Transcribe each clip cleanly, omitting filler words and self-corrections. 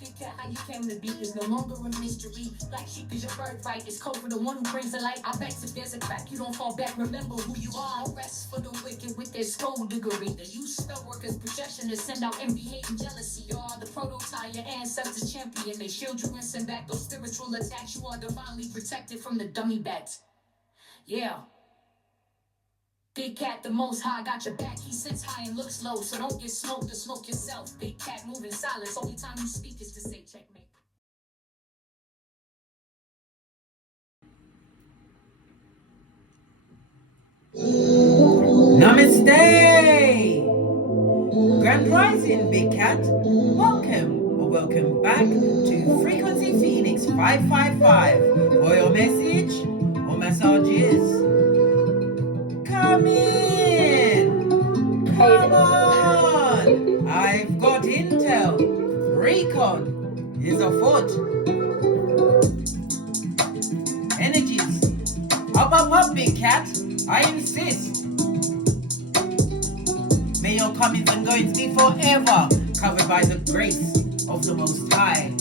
Big cat, how you came to be is no longer a mystery. Black sheep is your birthright. It's code for the one who brings the light. I bet if there's a crack, you don't fall back. Remember who you are. No rest for the wicked with their skullduggery. The use spell workers' projection to send out envy, hate, and jealousy. You are the prototype, your ancestors champion. They shield you and send back those spiritual attacks. You are divinely protected from the dummy bats. Yeah. Big cat, the most high, got your back. He sits high and looks low, so don't get smoked or smoke yourself. Big cat, move in silence. Only time you speak is to say checkmate. Namaste! Grand Rising, Big Cat. Welcome back to Frequency Phoenix 555 for your message or messages. Come in! Come on! I've got intel. Recon is afoot. Energies. Up, Big Cat. I insist. May your comings and goings be forever covered by the grace of the Most High.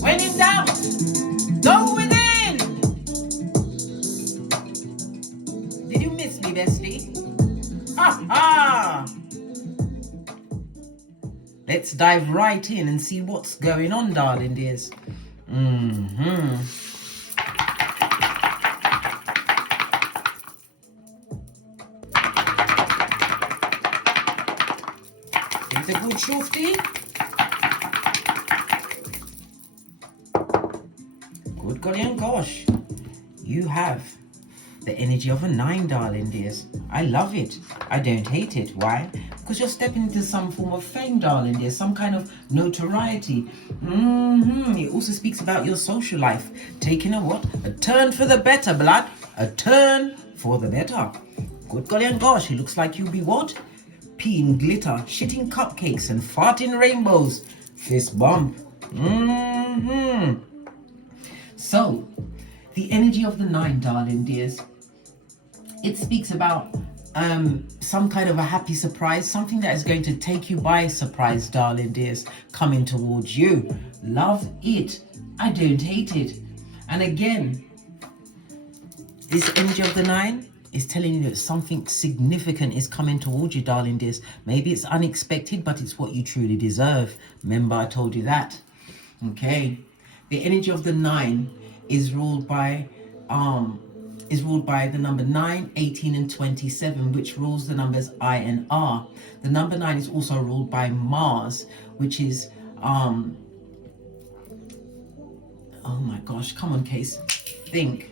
When in doubt, go within. Did you miss me, bestie? Ha ha! Let's dive right in and see what's going on, darling dears. It's a good shufti. Good golly and gosh. You have the energy of a 9, darling dears. I love it. I don't hate it. Why? Because you're stepping into some form of fame, darling dears. Some kind of notoriety. It also speaks about your social life. Taking a what? A turn for the better, blood. A turn for the better. Good golly and gosh. It looks like you'll be what? Peeing glitter, shitting cupcakes, and farting rainbows. Fist bump. So, the energy of the 9, darling dears, it speaks about some kind of a happy surprise, something that is going to take you by surprise, darling dears, coming towards you. Love it. I don't hate it. And again, this energy of the 9 is telling you that something significant is coming towards you, darling dears. Maybe it's unexpected, but it's what you truly deserve. Remember, I told you that. Okay. The energy of the 9 is ruled by the number 9, 18, and 27, which rules the numbers I and R. The number 9 is also ruled by Mars, which is oh my gosh, come on, Case. Think.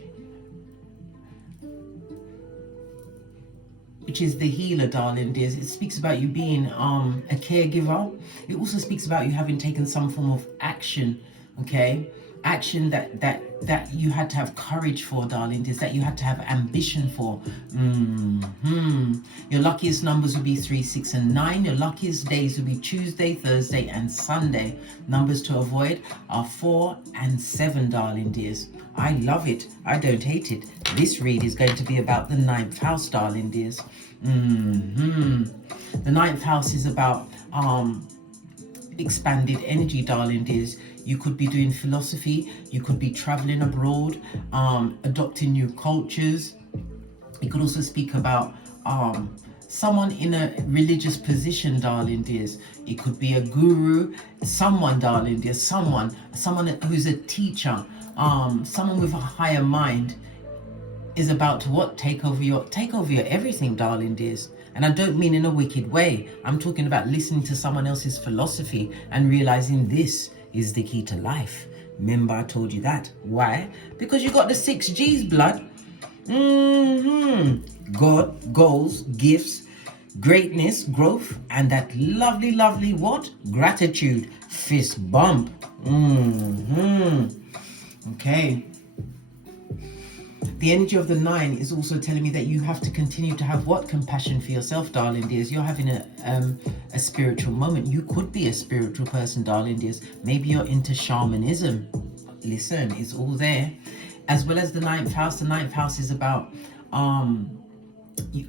Which is the healer, darling dears. It speaks about you being a caregiver. It also speaks about you having taken some form of action, okay? Action that you had to have courage for, darling dears, that you had to have ambition for. Your luckiest numbers would be 3, 6, and 9. Your luckiest days would be Tuesday, Thursday, and Sunday. Numbers to avoid are 4 and 7, darling dears. I love it. I don't hate it. This read is going to be about the 9th house, darling dears. The 9th house is about expanded energy, darling dears. You could be doing philosophy. You could be traveling abroad, adopting new cultures. It could also speak about someone in a religious position, darling dears. It could be a guru, someone, darling dears, someone who's a teacher, someone with a higher mind is about to what? Take over your everything, darling dears. And I don't mean in a wicked way. I'm talking about listening to someone else's philosophy and realizing this is the key to life. Remember, I told you that. Why? Because you got the 6 G's, blood. God, goals, gifts, greatness, growth, and that lovely, lovely what? Gratitude. Fist bump. Okay. The energy of the 9 is also telling me that you have to continue to have what? Compassion for yourself, darling dears. You're having a spiritual moment. You could be a spiritual person, darling dears. Maybe you're into shamanism. Listen, it's all there. As well as the 9th house. The 9th house is about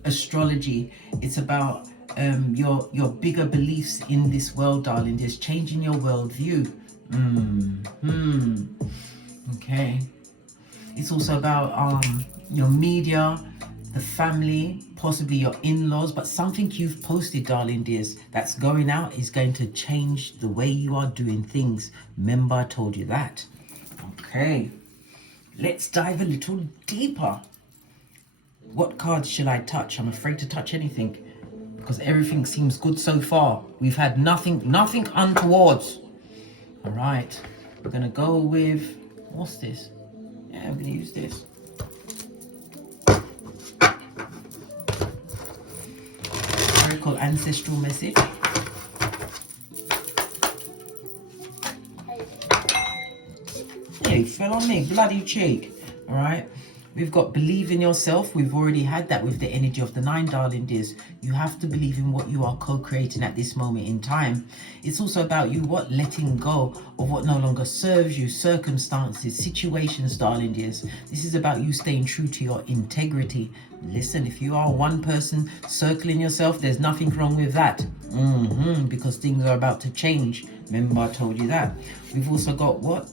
astrology. It's about your bigger beliefs in this world, darling dears, changing your worldview. Okay. It's also about your media, the family, possibly your in-laws, but something you've posted, darling dears, that's going out is going to change the way you are doing things. Remember, I told you that. Okay, let's dive a little deeper. What cards should I touch? I'm afraid to touch anything because everything seems good so far. We've had nothing untowards. All right, we're gonna go with, what's this? Yeah, I'm gonna use this. Miracle ancestral message. Hey, fell on me, bloody cheek. All right. We've got believe in yourself. We've already had that with the energy of the 9, darling dears. You have to believe in what you are co-creating at this moment in time. It's also about you, letting go of what no longer serves you, circumstances, situations, darling dears. This is about you staying true to your integrity. Listen, if you are one person circling yourself, there's nothing wrong with that. Because things are about to change. Remember, I told you that. We've also got what?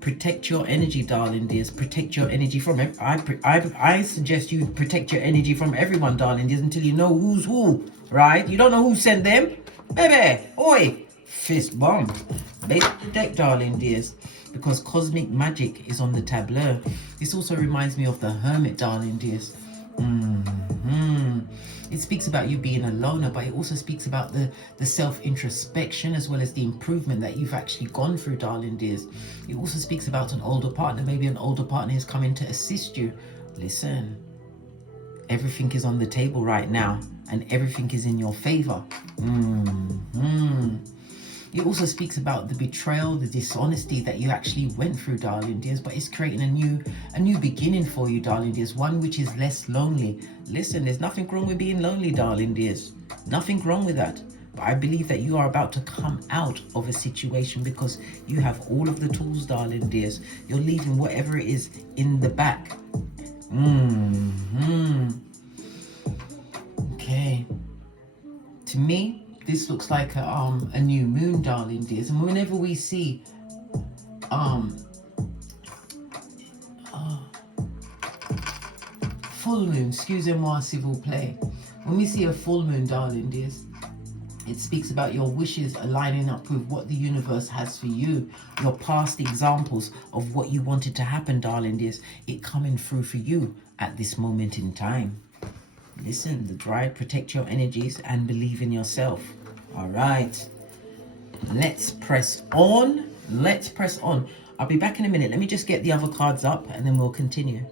Protect your energy, darling dears. Protect your energy from I suggest you protect your energy from everyone, darling dears, until you know who's who, right? You don't know who sent them. Baby, oi, fist bomb. Base the deck, darling dears, because cosmic magic is on the tableau. This also reminds me of the Hermit, darling dears. It speaks about you being a loner, but it also speaks about the self-introspection as well as the improvement that you've actually gone through, darling dears. It also speaks about an older partner. Maybe an older partner is coming to assist you. Listen, everything is on the table right now and everything is in your favor. It also speaks about the betrayal, the dishonesty that you actually went through, darling dears, but it's creating a new beginning for you, darling dears, one which is less lonely. Listen, there's nothing wrong with being lonely, darling dears. Nothing wrong with that. But I believe that you are about to come out of a situation because you have all of the tools, darling dears. You're leaving whatever it is in the back. Okay. To me, this looks like a new moon, darling dears. And whenever we see full moon, excusez-moi s'il vous plaît. When we see a full moon, darling dears, it speaks about your wishes aligning up with what the universe has for you. Your past examples of what you wanted to happen, darling dears, it coming through for you at this moment in time. Listen, the Dryad, protect your energies and believe in yourself. All right, let's press on. Let's press on. I'll be back in a minute. Let me just get the other cards up and then we'll continue.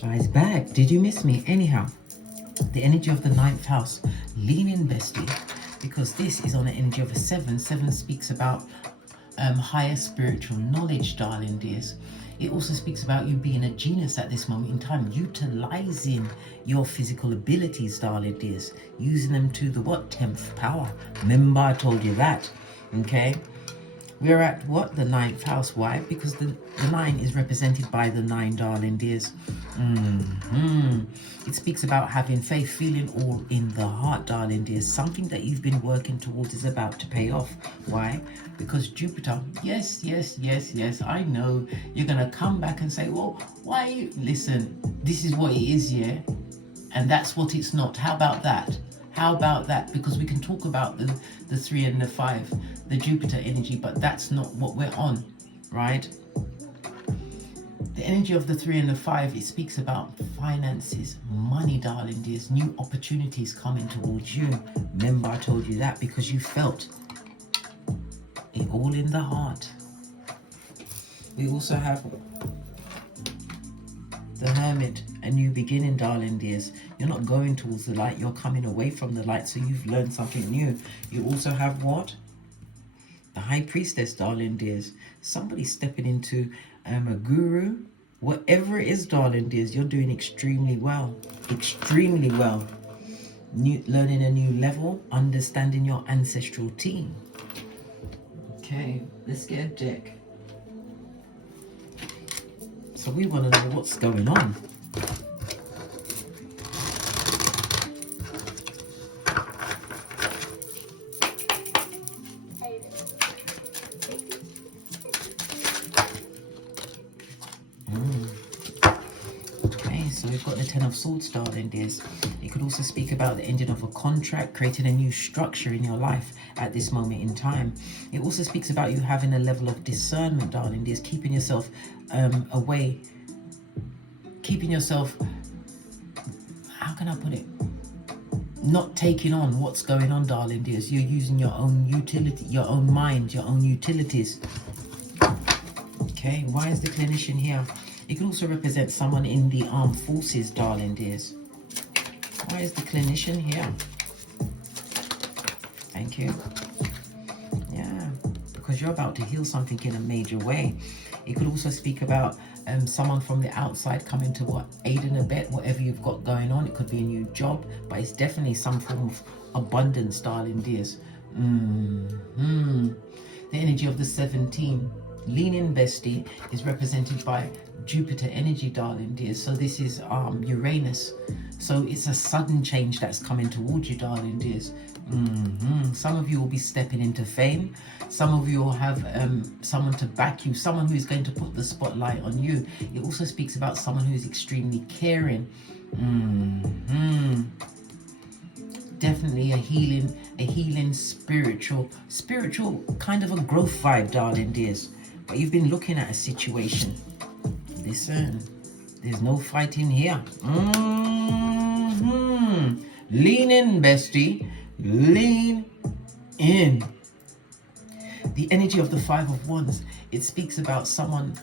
Guys, back. Did you miss me? Anyhow, the energy of the 9th house. Lean in, bestie, because this is on the energy of a 7. 7 speaks about higher spiritual knowledge, darling dears. It also speaks about you being a genius at this moment in time, utilizing your physical abilities, darling dears, using them to the what? 10th power. Remember, I told you that. Okay, we're at what? The 9th house. Why? Because the 9 is represented by the 9, darling dears. It speaks about having faith, feeling all in the heart, darling dears. Something that you've been working towards is about to pay off. Why? Because Jupiter, yes, I know you're going to come back and say, well, why? Listen, this is what it is, yeah? And that's what it's not. How about that? How about that? Because we can talk about the 3 and the 5, the Jupiter energy, but that's not what we're on, right? The energy of the 3 and the 5, it speaks about finances, money, darling dears, new opportunities coming towards you. Remember, I told you that because you felt it all in the heart. We also have the Hermit, a new beginning, darling dears. You're not going towards the light, you're coming away from the light, so you've learned something new. You also have what? The High Priestess, darling dears. Somebody stepping into a guru. Whatever it is, darling dears, you're doing extremely well. Extremely well. Learning a new level, understanding your ancestral team. Okay, let's get a deck. So we want to know what's going on. So we've got the Ten of Swords, darling dears. It could also speak about the ending of a contract, creating a new structure in your life at this moment in time. It also speaks about you having a level of discernment, darling dears, keeping yourself away, keeping yourself, how can I put it, not taking on what's going on, darling dears. You're using your own utility, your own mind, your own utilities. Okay, why is the clinician here? It could also represent someone in the armed forces, darling dears. Why is the clinician here? Thank you. Yeah, because you're about to heal something in a major way. It could also speak about someone from the outside coming to aid and abet whatever you've got going on. It could be a new job, but it's definitely some form of abundance, darling dears. The energy of the 17. Lean in, bestie, is represented by Jupiter energy, darling dears. So this is Uranus. So it's a sudden change that's coming towards you, darling dears. Some of you will be stepping into fame. Some of you will have someone to back you, someone who is going to put the spotlight on you. It also speaks about someone who is extremely caring. Definitely a healing spiritual kind of a growth vibe, darling dears. But you've been looking at a situation. Listen, there's no fighting here. Lean in, bestie. Lean in. The energy of the Five of Wands. It speaks about someone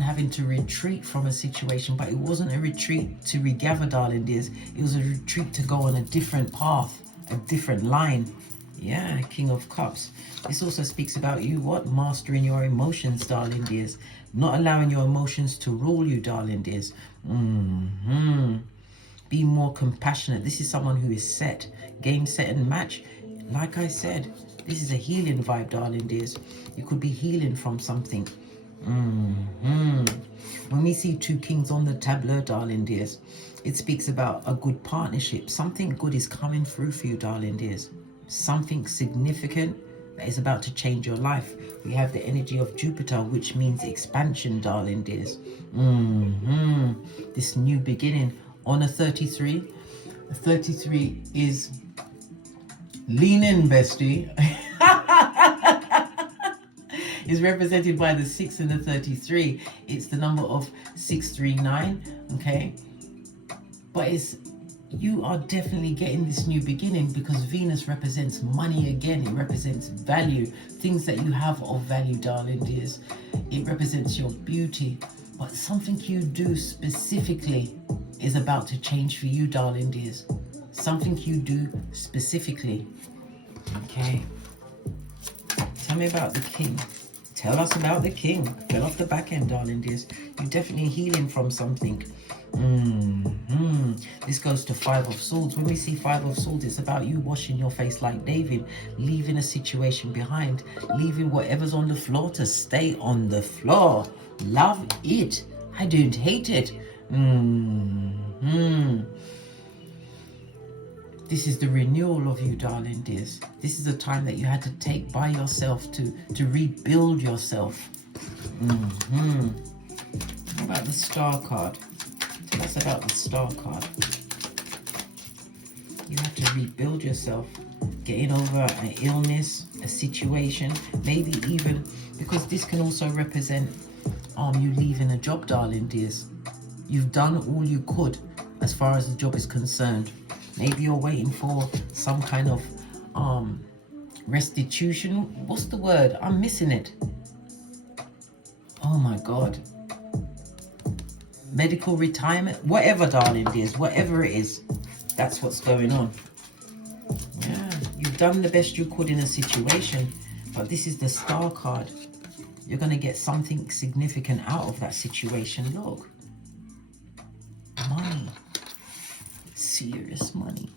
having to retreat from a situation, but it wasn't a retreat to regather, darling dears. It was a retreat to go on a different path, a different line. Yeah, King of Cups. This also speaks about you, mastering your emotions, darling dears. Not allowing your emotions to rule you, darling dears. Be more compassionate. This is someone who is set. Game, set, and match. Like I said, this is a healing vibe, darling dears. You could be healing from something. When we see two kings on the tableau, darling dears, it speaks about a good partnership. Something good is coming through for you, darling dears. Something significant that is about to change your life. We have the energy of Jupiter, which means expansion, darling dears. This new beginning on a 33. 33 is lean in, bestie. Is represented by the 6 and the 33. It's the number of 639. Okay, but you are definitely getting this new beginning because Venus represents money again. It represents value, things that you have of value, darling dears. It represents your beauty, but something you do specifically is about to change for you, darling dears. Something you do specifically. Okay, tell me about the king. Tell us about the king. Fell off the back end, darling dears. You're definitely healing from something. This goes to Five of Swords. When we see Five of Swords, it's about you washing your face like David, leaving a situation behind, leaving whatever's on the floor to stay on the floor. Love it. I don't hate it. This is the renewal of you, darling dears. This is a time that you had to take by yourself to rebuild yourself. What about the Star card? Tell us about the Star card. You have to rebuild yourself, getting over an illness, a situation, maybe even, because this can also represent you leaving a job, darling dears. You've done all you could as far as the job is concerned. Maybe you're waiting for some kind of restitution. What's the word? I'm missing it. Oh my God. Medical retirement, whatever, darling dears, whatever it is, that's what's going on. Yeah, you've done the best you could in a situation, but this is the Star card. You're going to get something significant out of that situation. Look, money, serious money,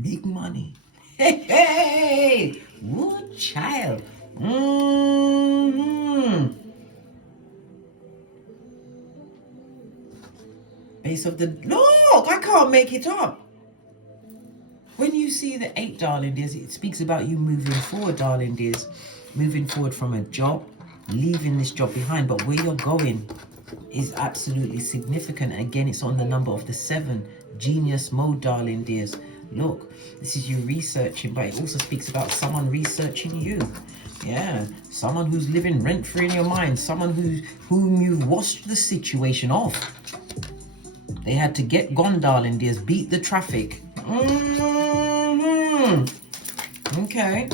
big money. Hey, what child? Ace of the... Look, I can't make it up. When you see the 8, darling dears, it speaks about you moving forward, darling dears. Moving forward from a job, leaving this job behind. But where you're going is absolutely significant. Again, it's on the number of the 7. Genius mode, darling dears. Look, this is you researching, but it also speaks about someone researching you. Yeah, someone who's living rent-free in your mind. Someone whom you've washed the situation off. They had to get gone, darling dears. Beat the traffic. Okay.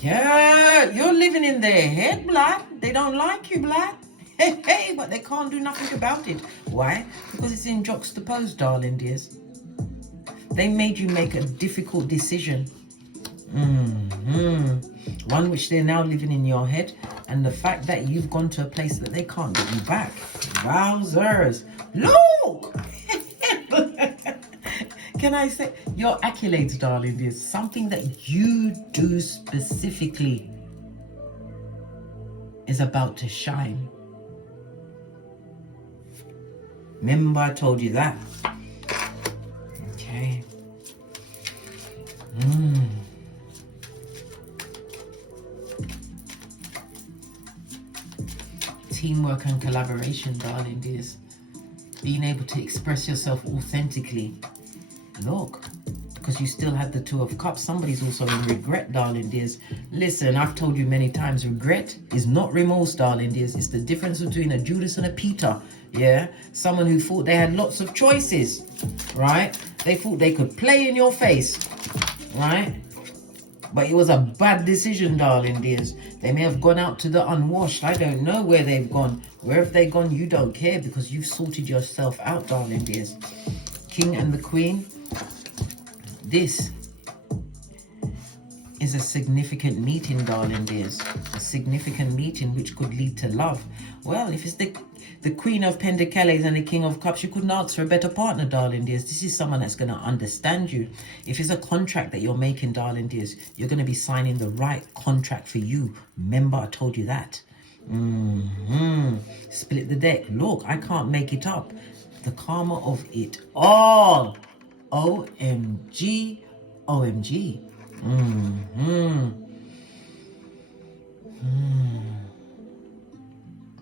Yeah, you're living in their head, blood. They don't like you, blood. Hey, but they can't do nothing about it. Why? Because it's in juxtaposed, darling dears. They made you make a difficult decision. One which they're now living in your head. And the fact that you've gone to a place that they can't get you back. Wowzers. Look! Can I say, your accolades, darling, is something that you do specifically is about to shine. Remember I told you that? Okay. Teamwork and collaboration, darling dears. Being able to express yourself authentically. Look, because you still had the 2 of Cups. Somebody's also in regret, darling dears. Listen, I've told you many times, regret is not remorse, darling dears. It's the difference between a Judas and a Peter. Yeah, someone who thought they had lots of choices, right? They thought they could play in your face, right? But it was a bad decision, darling dears. They may have gone out to the unwashed. I don't know where they've gone. Where have they gone? You don't care, because you've sorted yourself out, darling dears. King and the Queen. This is a significant meeting, darling dears. A significant meeting which could lead to love. Well, if it's the Queen of Pentacles and the King of Cups, you couldn't ask for a better partner, darling dears. This is someone that's going to understand you. If it's a contract that you're making, darling dears, you're going to be signing the right contract for you. Remember, I told you that. Split the deck. Look, I can't make it up. The karma of it all. OMG. OMG.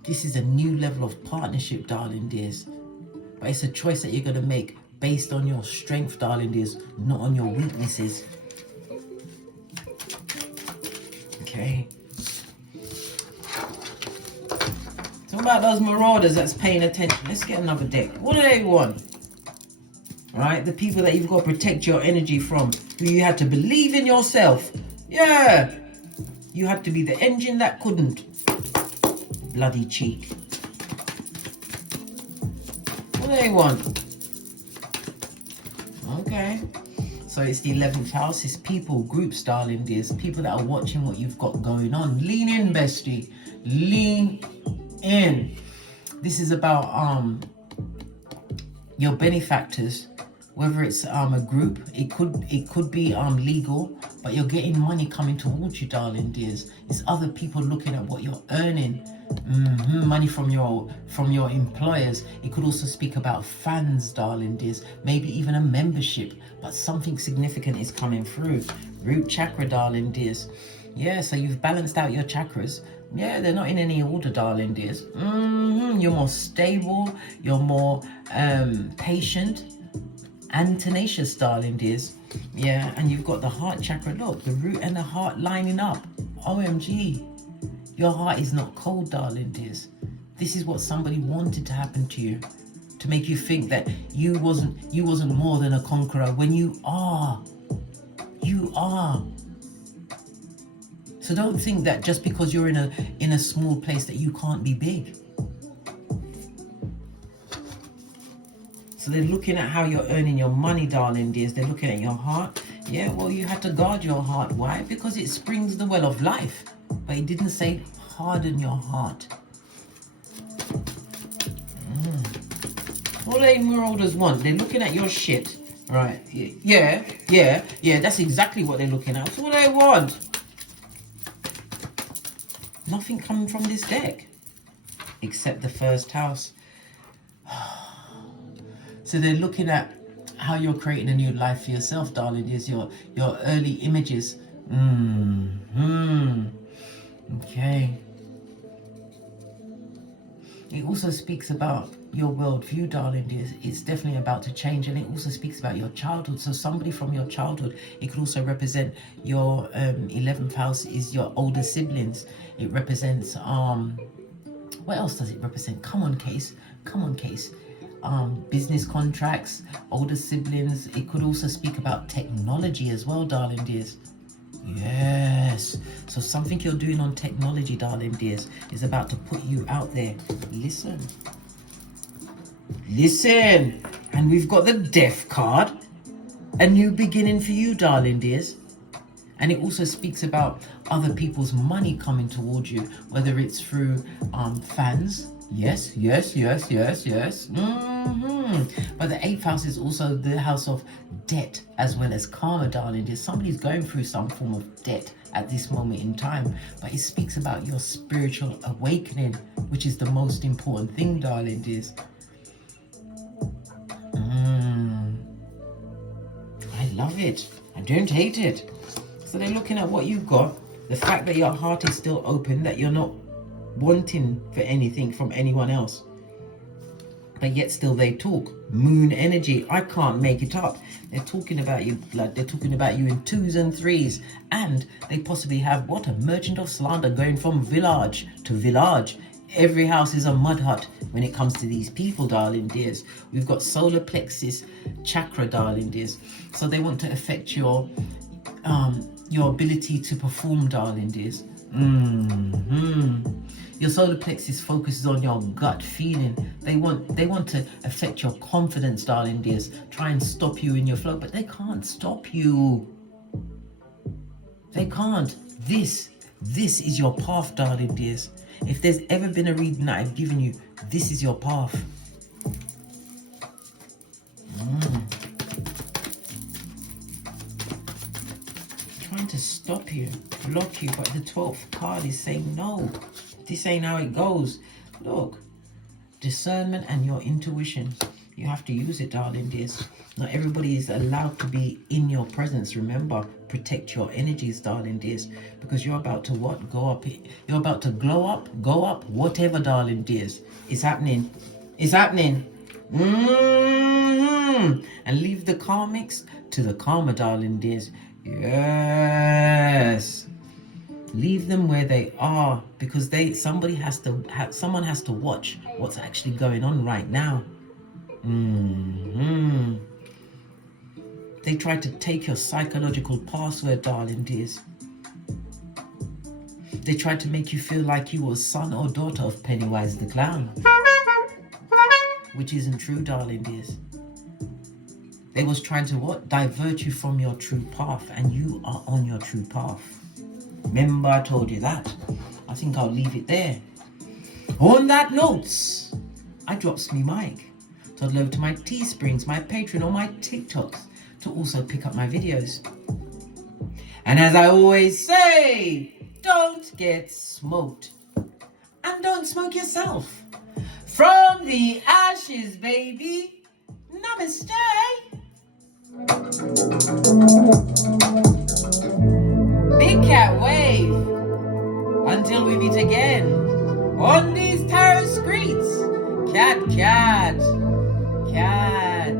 This is a new level of partnership, darling dears. But it's a choice that you're going to make based on your strength, darling dears, not on your weaknesses. Okay. So what about those marauders that's paying attention? Let's get another deck. What do they want? Right? The people that you've got to protect your energy from. Who you had to believe in yourself. Yeah. You had to be the engine that couldn't. Bloody cheek. What do they want? Okay. So it's the 11th house. It's people, groups, darling dears. People that are watching what you've got going on. Lean in, bestie. Lean in. This is about your benefactors. Whether it's a group, it could be legal, but you're getting money coming towards you, darling dears. It's other people looking at what you're earning. Money from your employers. It could also speak about fans, darling dears. Maybe even a membership, but something significant is coming through. Root chakra, darling dears. Yeah, so you've balanced out your chakras. Yeah, they're not in any order, darling dears. You're more stable. You're more patient and tenacious, darling dears. Yeah, and you've got the heart chakra. Look, the root and the heart lining up. OMG. Your heart is not cold, darling dears. This is what somebody wanted to happen to you. To make you think that you wasn't more than a conqueror, when you are. You are. So don't think that just because you're in a small place that you can't be big. So they're looking at how you're earning your money, darling dears. They're looking at your heart. Yeah, well, you had to guard your heart. Why? Because it springs the well of life. But it didn't say harden your heart. What do they marauders want? They're looking at your shit. Right. Yeah. That's exactly what they're looking at. So what do they want? Nothing coming from this deck. Except the first house. So they're looking at how you're creating a new life for yourself, darling. Is your early images. Okay. It also speaks about your worldview, darling dears. It's definitely about to change, and it also speaks about your childhood. So somebody from your childhood, it could also represent your 11th house is your older siblings. It represents what else does it represent? Come on, case. Business contracts, older siblings. It could also speak about technology as well, darling dears. Yes. So something you're doing on technology, darling dears, is about to put you out there. Listen. And we've got the Death card. A new beginning for you, darling dears. And it also speaks about other people's money coming towards you, whether it's through fans. Yes. But the 8th house is also the house of debt as well as karma, darling dears. Somebody's going through some form of debt at this moment in time, but it speaks about your spiritual awakening, which is the most important thing, darling dears. I love it. I don't hate it. So they're looking at what you've got, the fact that your heart is still open, that you're not wanting for anything from anyone else, but yet still they talk. Moon energy. I can't make it up. They're talking about you, blood. They're talking about you in 2s and 3s, and they possibly have what? A merchant of slander going from village to village. Every house is a mud hut when it comes to these people, darling dears. We've got solar plexus chakra, darling dears. So they want to affect your ability to perform, darling dears. Your solar plexus focuses on your gut feeling. They want to affect your confidence, darling dears. Try and stop you in your flow, but they can't stop you. They can't. This is your path, darling dears. If there's ever been a reading that I've given you, this is your path. Trying to stop you, block you, but the 12th card is saying no. This ain't how it goes. Look, discernment and your intuition. You have to use it, darling dears. Not everybody is allowed to be in your presence. Remember, protect your energies, darling dears, because you're about to what? Go up. You're about to glow up, go up, whatever, darling dears. It's happening. It's happening. And leave the karmics to the karma, darling dears. Yes. Leave them where they are, because someone has to watch what's actually going on right now. They tried to take your psychological password, darling dears. They tried to make you feel like you were son or daughter of Pennywise the Clown, which isn't true, darling dears. They was trying to what? Divert you from your true path, and you are on your true path. Remember, I told you that. I think I'll leave it there. On that note, I drops me mic. Toddle over to my Teesprings, my Patreon, or my TikToks to also pick up my videos. And as I always say, don't get smoked. And don't smoke yourself. From the ashes, baby. Namaste. Big cat wave. Until we meet again on these tarot streets. Cat, cat, cat,